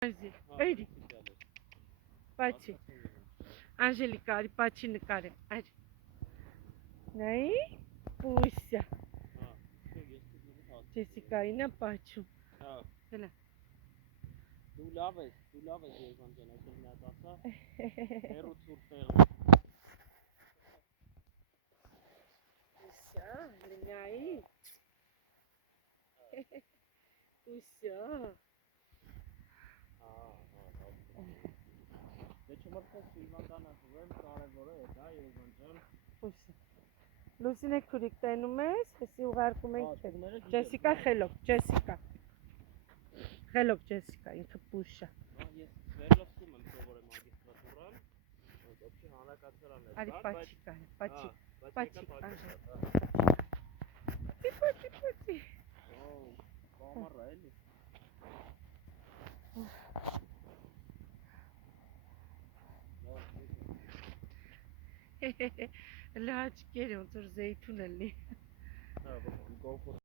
Այրի, պաչի, Անժելիկա, արի պաչի նկարեմ, այր, նայի, պուսյա, Ջեսիկայինա պաչում, հելա, դու լավ ես Երևան ջան, այսօր նա դասա, հերու ծուր տեղը, պուսյա, նայի, պուսյա, Դե չմրցես Սիլվանդանը հուղեմ կարևոր է դա Երևան ջան պուսյա, Լուսին է քուրիկ տենում ես, հեսի ուղարկում ենք տենում, Ջեսիկա խելոք, Ջեսիկա, ինքը պուշա Ես Սվերլովսկում եմ սովորել մագիստրատուրան, ոչի հանրակացարան է Արի պաչի կար, պաչի, պաչի կամարա էլի լաչկեր ոնց որ զեյթուն էլի